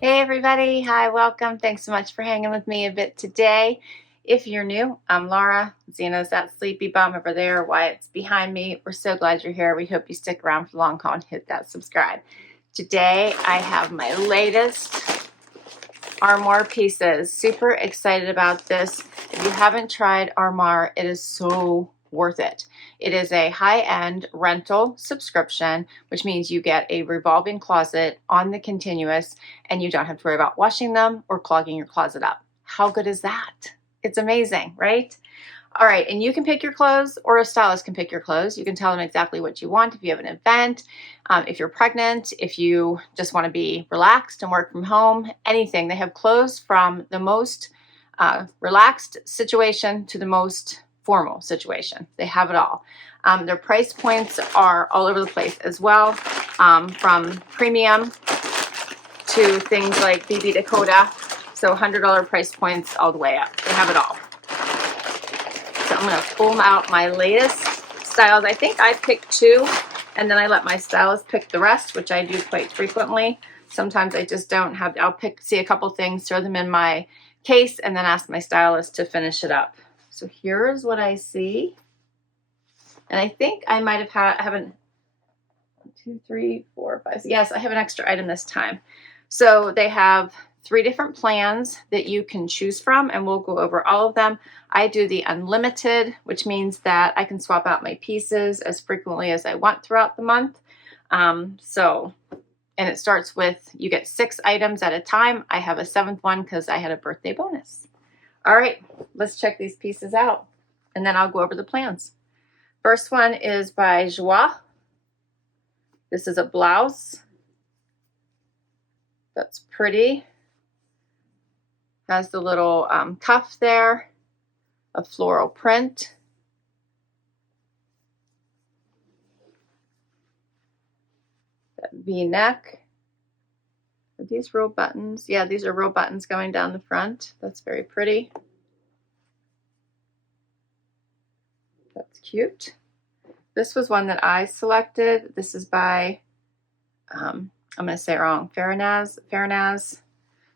Hey everybody, hi, welcome. Thanks so much for hanging with me a bit today. If you're new, I'm Laura. Zena's that sleepy bum over there. Wyatt's behind me. We're so glad you're here. We hope you stick around for the long haul and hit that subscribe. Today I have my latest Armoire pieces. Super excited about this. If you haven't tried Armoire, it is so worth it. It is a high-end rental subscription, which means you get a revolving closet on the continuous and you don't have to worry about washing them or clogging your closet up. How good is that? It's amazing, right? All right, and you can pick your clothes, or a stylist can pick your clothes. You can tell them exactly what you want if you have an event, if you're pregnant, if you just want to be relaxed and work from home, anything. They have clothes from the most relaxed situation to the most formal situation. They have it all. Their price points are all over the place as well, from premium to things like BB Dakota. So $100 price points all the way up. They have it all. So I'm going to pull out my latest styles. I think I picked 2, and then I let my stylist pick the rest, which I do quite frequently. Sometimes I just don't have, I'll see a couple things, throw them in my case, and then ask my stylist to finish it up. So here's what I see. And I think I might have haven't, 1, 2, 3, 4, 5. Yes, I have an extra item this time. So they have 3 different plans that you can choose from, and we'll go over all of them. I do the unlimited, which means that I can swap out my pieces as frequently as I want throughout the month. And it starts with, you get 6 items at a time. I have a 7th one because I had a birthday bonus. All right, let's check these pieces out, and then I'll go over the plans. First one is by Joie. This is a blouse. That's pretty. Has the little cuff there, a floral print. That V-neck. Are these real buttons? Yeah, these are real buttons going down the front. That's very pretty. That's cute. This was one that I selected. This is by, I'm going to say it wrong, Farinaz.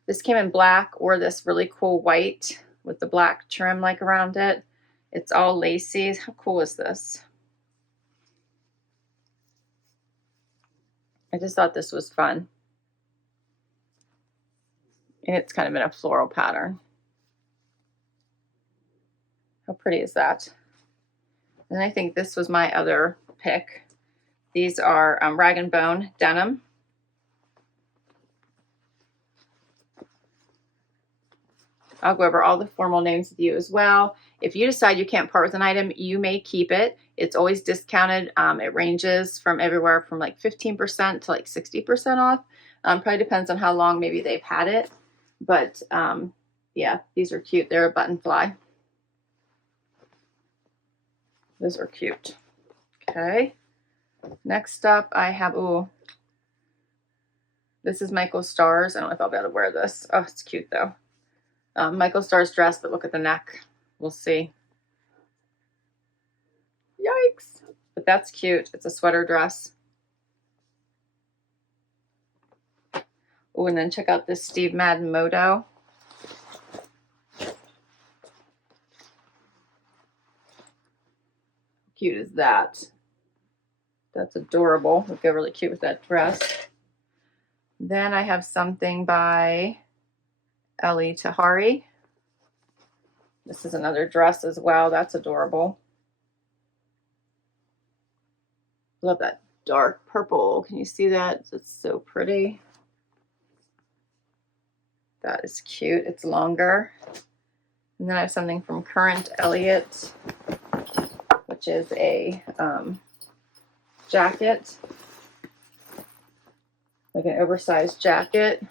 This came in black or this really cool white with the black trim like around it. It's all lacy. How cool is this? I just thought this was fun. And it's kind of in a floral pattern. How pretty is that? And I think this was my other pick. These are rag & bone denim. I'll go over all the formal names with you as well. If you decide you can't part with an item, you may keep it. It's always discounted. It ranges from everywhere from like 15% to like 60% off. Probably depends on how long maybe they've had it. But yeah, these are cute. They're a button fly. Those are cute. Okay. Next up, I have, ooh, this is Michael Starr's. I don't know if I'll be able to wear this. Oh, it's cute though. Michael Starr's dress, but look at the neck. We'll see. Yikes. But that's cute. It's a sweater dress. Oh, and then check out this Steve Madden Moto. How cute is that? That's adorable. Would go really cute with that dress. Then I have something by Elie Tahari. This is another dress as well. That's adorable. Love that dark purple. Can you see that? It's so pretty. That is cute. It's longer. And then I have something from Curren Elliott, which is a jacket, like an oversized jacket.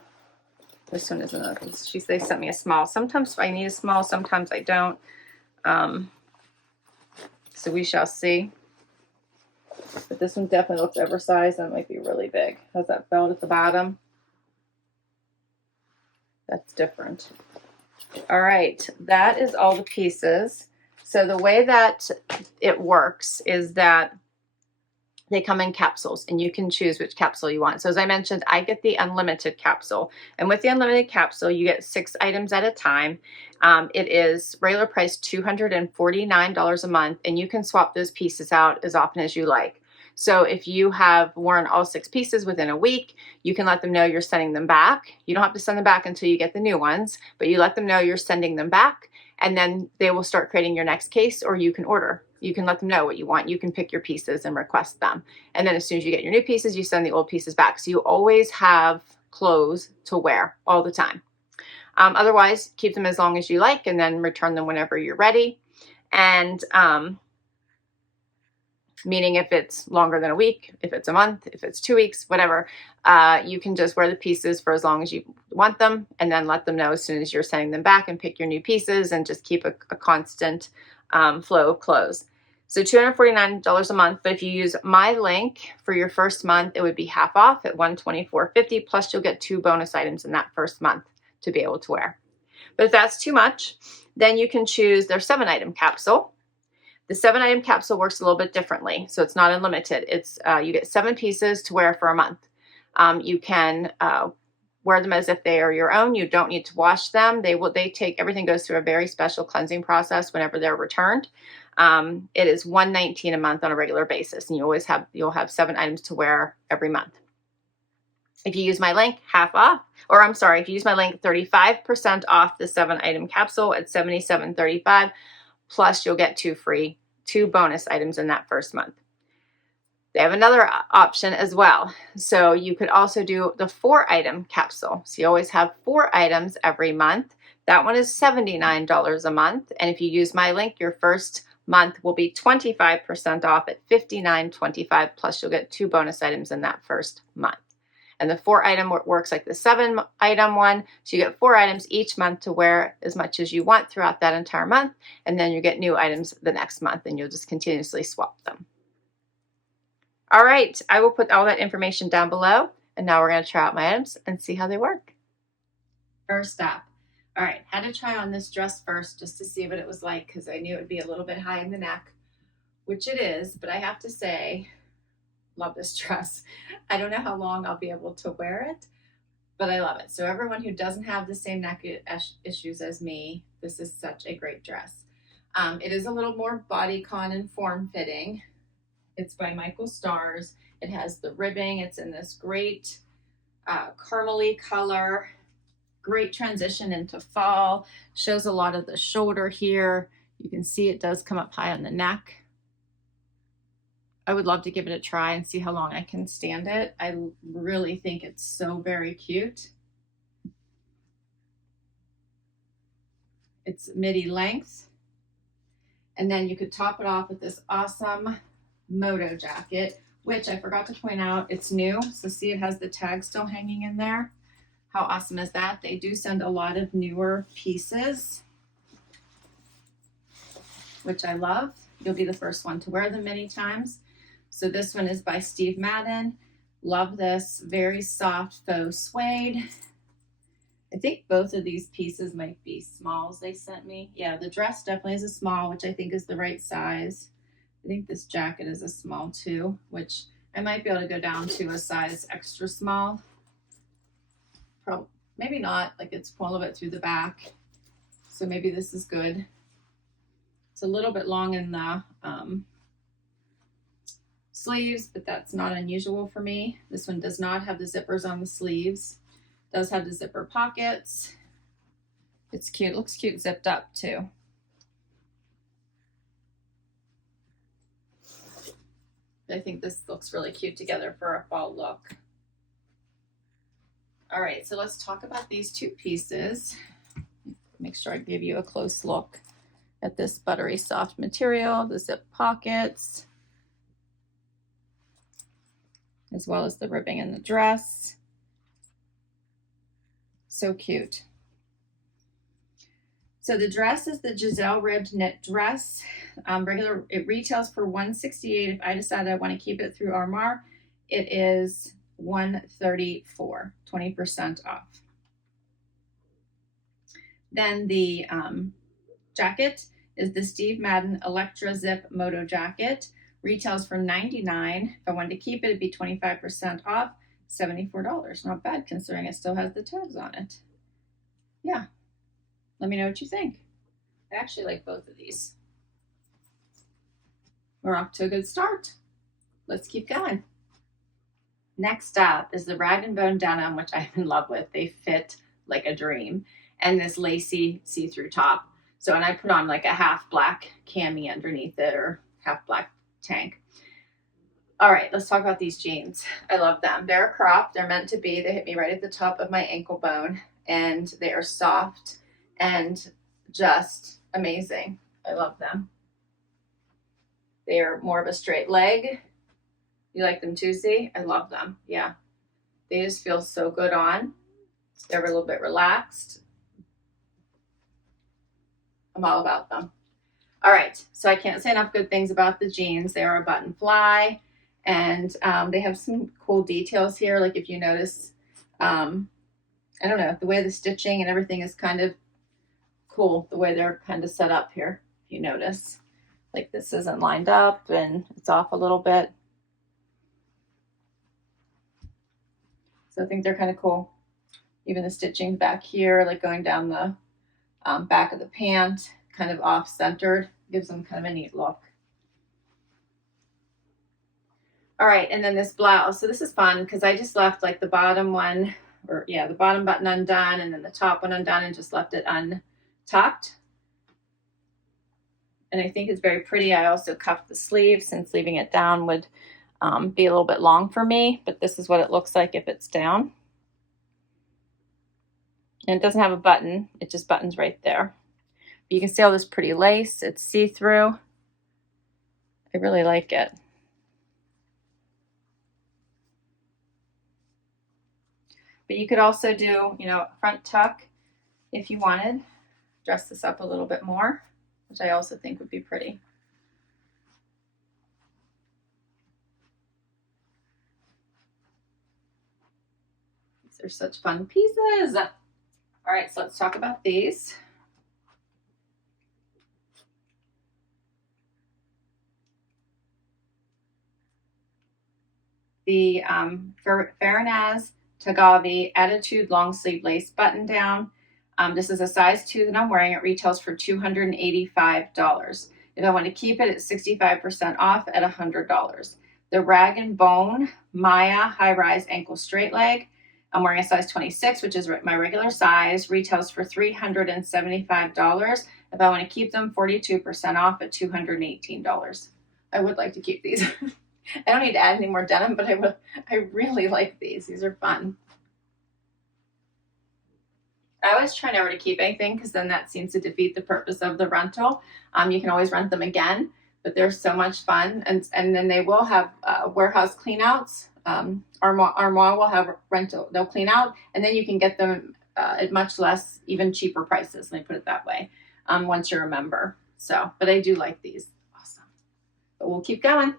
This one isn't a, they sent me a small. Sometimes I need a small, sometimes I don't. So we shall see. But this one definitely looks oversized and it might be really big. Has that belt at the bottom. That's different. All right, that is all the pieces. So the way that it works is that They come in capsules, and you can choose which capsule you want. So as I mentioned, I get the unlimited capsule. And with the unlimited capsule, you get 6 items at a time. It is regular price $249 a month, and you can swap those pieces out as often as you like. So if you have worn all 6 pieces within a week, you can let them know you're sending them back. You don't have to send them back until you get the new ones, but you let them know you're sending them back, and then they will start creating your next case, or you can order. You can let them know what you want. You can pick your pieces and request them. And then as soon as you get your new pieces, you send the old pieces back. So you always have clothes to wear all the time. Otherwise, keep them as long as you like and then return them whenever you're ready. And meaning if it's longer than a week, if it's a month, if it's 2 weeks, whatever, you can just wear the pieces for as long as you want them, and then let them know as soon as you're sending them back, and pick your new pieces, and just keep a constant flow of clothes. So $249 a month, but if you use my link for your first month, it would be half off at $124.50, plus you'll get 2 bonus items in that first month to be able to wear. But if that's too much, then you can choose their 7-item capsule. The 7-item capsule works a little bit differently, so it's not unlimited. It's you get 7 pieces to wear for a month. You can wear them as if they are your own. You don't need to wash them. Everything goes through a very special cleansing process whenever they're returned. It is $119 a month on a regular basis, and you'll have 7 items to wear every month. If you use my link, if you use my link, 35% off the 7-item capsule at $77.35, plus you'll get 2 bonus items in that first month. They have another option as well. So you could also do the 4-item capsule. So you always have 4 items every month. That one is $79 a month. And if you use my link, your first month will be 25% off at $59.25, plus you'll get 2 bonus items in that first month. And the 4-item works like the 7-item one. So you get 4 items each month to wear as much as you want throughout that entire month. And then you get new items the next month, and you'll just continuously swap them. All right, I will put all that information down below. And now we're going to try out my items and see how they work. First up, all right, had to try on this dress first just to see what it was like, because I knew it would be a little bit high in the neck, which it is, but I have to say, love this dress. I don't know how long I'll be able to wear it, but I love it. So everyone who doesn't have the same neck issues as me, this is such a great dress. It is a little more bodycon and form-fitting. It's by Michael Stars. It has the ribbing. It's in this great caramely color. Great transition into fall. Shows a lot of the shoulder here. You can see it does come up high on the neck. I would love to give it a try and see how long I can stand it. I really think it's so very cute. It's midi length. And then you could top it off with this awesome Moto jacket, which I forgot to point out, it's new. So see, it has the tag still hanging in there. How awesome is that? They do send a lot of newer pieces, which I love. You'll be the first one to wear them many times. So this one is by Steve Madden. Love this, very soft faux suede. I think both of these pieces might be smalls they sent me. Yeah, the dress definitely is a small, which I think is the right size. I think this jacket is a small too, which I might be able to go down to a size extra small. Probably, maybe not, like it's a little bit through the back. So maybe this is good. It's a little bit long in the sleeves, but that's not unusual for me. This one does not have the zippers on the sleeves. It does have the zipper pockets. It's cute, looks cute zipped up too. I think this looks really cute together for a fall look. All right, so let's talk about these 2 pieces. Make sure I give you a close look at this buttery soft material, the zip pockets, as well as the ribbing in the dress. So cute. So the dress is the Giselle ribbed knit dress. It retails for $168. If I decide I want to keep it through Armoire, it is $134, 20% off. Then the jacket is the Steve Madden Electra Zip Moto jacket. Retails for $99. If I wanted to keep it, it'd be 25% off, $74. Not bad considering it still has the tags on it. Yeah, let me know what you think. I actually like both of these. We're off to a good start. Let's keep going. Next up is the rag and bone denim, which I'm in love with. They fit like a dream. And this lacy see-through top. So, and I put on like a half black cami underneath it, or half black tank. All right, let's talk about these jeans. I love them. They're a crop. They're meant to be. They hit me right at the top of my ankle bone, and they are soft and just amazing. I love them. They are more of a straight leg. You like them too, Z? I love them. Yeah. They just feel so good on. They're a little bit relaxed. I'm all about them. All right. So I can't say enough good things about the jeans. They are a button fly, and they have some cool details here. Like if you notice, I don't know, the way the stitching and everything is kind of cool. The way they're kind of set up here, if you notice. Like this isn't lined up and it's off a little bit. So I think they're kind of cool. Even the stitching back here, like going down the back of the pant, kind of off-centered, gives them kind of a neat look. All right, and then this blouse. So this is fun because I just left like the bottom one, or yeah, the bottom button undone, and then the top one undone, and just left it untucked. And I think it's very pretty. I also cuffed the sleeve since leaving it down would be a little bit long for me, but this is what it looks like if it's down. And it doesn't have a button, it just buttons right there. But you can see all this pretty lace, it's see-through. I really like it. But you could also do, you know, front tuck if you wanted. Dress this up a little bit more, which I also think would be pretty. These are such fun pieces. All right, so let's talk about these. The Farinaz Taghavi Attitude long sleeve lace button down. This is a size 2 that I'm wearing. It retails for $285. If I want to keep it, it's 65% off at $100. The Rag and Bone Maya high rise ankle straight leg. I'm wearing a size 26, which is my regular size. Retails for $375. If I want to keep them, 42% off at $218. I would like to keep these. I don't need to add any more denim, but I really like these. These are fun. I always try never to keep anything because then that seems to defeat the purpose of the rental. You can always rent them again, but they're so much fun. And then they will have warehouse cleanouts. Armoire will have rental. They'll clean out, and then you can get them at much less, even cheaper prices. Let me put it that way. Once you're a member. So, but I do like these. Awesome. But we'll keep going.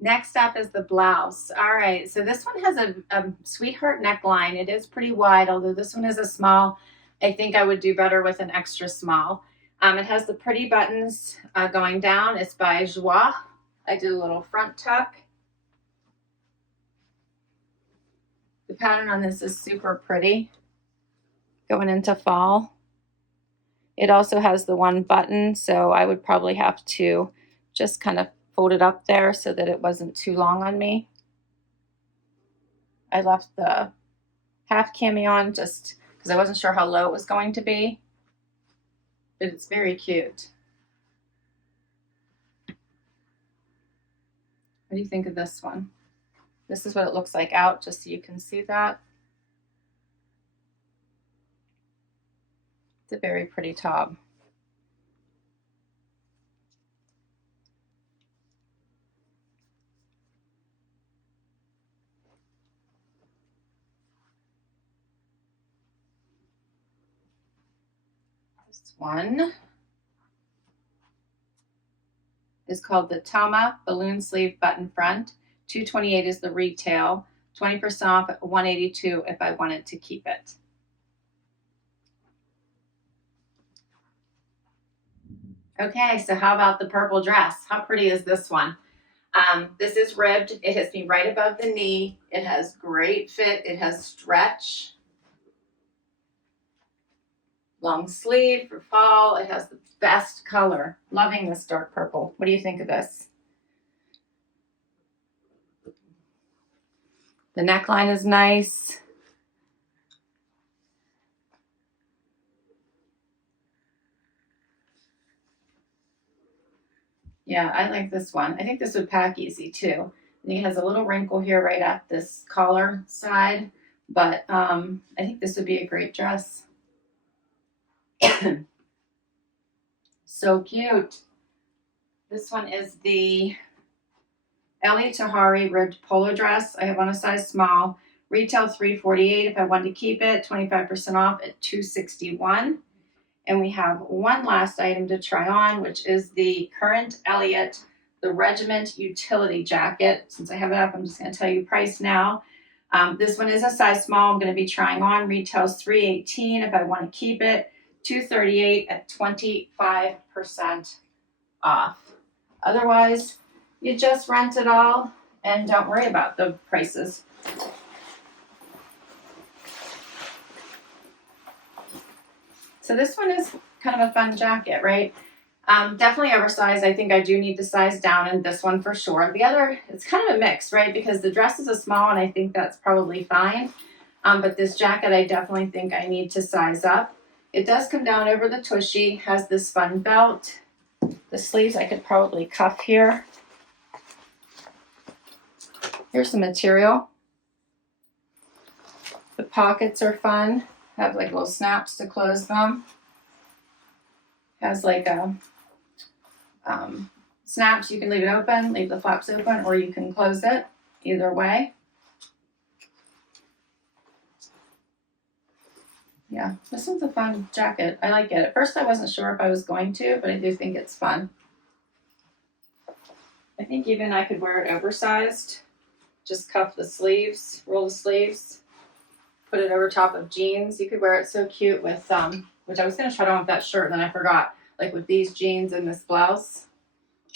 Next up is the blouse. All right, so this one has a sweetheart neckline. It is pretty wide, although this one is a small. I think I would do better with an extra small. It has the pretty buttons going down. It's by Joie. I did a little front tuck. The pattern on this is super pretty going into fall. It also has the one button, so I would probably have to just kind of fold it up there so that it wasn't too long on me. I left the half cami on just because I wasn't sure how low it was going to be, but it's very cute. What do you think of this one? This is what it looks like out, just so you can see that. It's a very pretty top. This one is called the Talma balloon sleeve button front. $228 is the retail, 20% off at $182 if I wanted to keep it. Okay, so how about the purple dress? How pretty is this one? This is ribbed. It hits me right above the knee. It has great fit. It has stretch. Long sleeve for fall. It has the best color. Loving this dark purple. What do you think of this? The neckline is nice. Yeah, I like this one. I think this would pack easy too. And it has a little wrinkle here right at this collar side, but I think this would be a great dress. So cute. This one is the Elie Tahari ribbed polo dress. I have on a size small. Retail $348. If I wanted to keep it, 25% off at $261. And we have one last item to try on, which is the Curren Elliott, the Regiment utility jacket. Since I have it up, I'm just going to tell you price now. This one is a size small. I'm going to be trying on. Retails $318. If I want to keep it, $238 at 25% off. Otherwise, you just rent it all and don't worry about the prices. So this one is kind of a fun jacket, right? Definitely oversized. I think I do need to size down in this one for sure. The other, it's kind of a mix, right? Because the dress is a small and I think that's probably fine. But this jacket, I definitely think I need to size up. It does come down over the tushy, has this fun belt. The sleeves I could probably cuff here. Here's some material. The pockets are fun. Have like little snaps to close them. Has like a snaps. You can leave it open, leave the flaps open, or you can close it. Either way. Yeah, this one's a fun jacket. I like it. At first I wasn't sure if I was going to, but I do think it's fun. I think even I could wear it oversized. Just cuff the sleeves, roll the sleeves, put it over top of jeans. You could wear it so cute with, which I was going to try it on with that shirt, and then I forgot, like with these jeans and this blouse,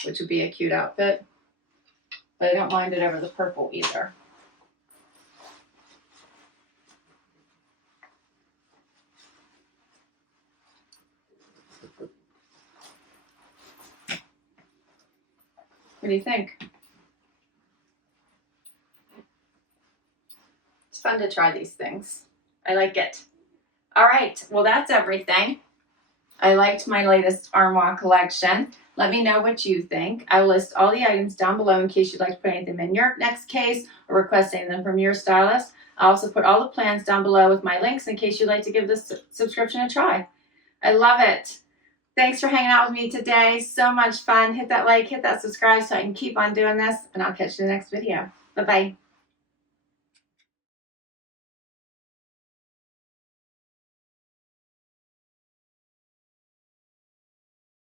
which would be a cute outfit. But I don't mind it over the purple either. What do you think? It's fun to try these things. I like it. All right, well, that's everything. I liked my latest Armoire collection. Let me know what you think. I will list all the items down below in case you'd like to put anything in your next case or request any of them from your stylist. I'll also put all the plans down below with my links in case you'd like to give this subscription a try. I love it. Thanks for hanging out with me today. So much fun. Hit that like, hit that subscribe so I can keep on doing this, and I'll catch you in the next video. Bye-bye.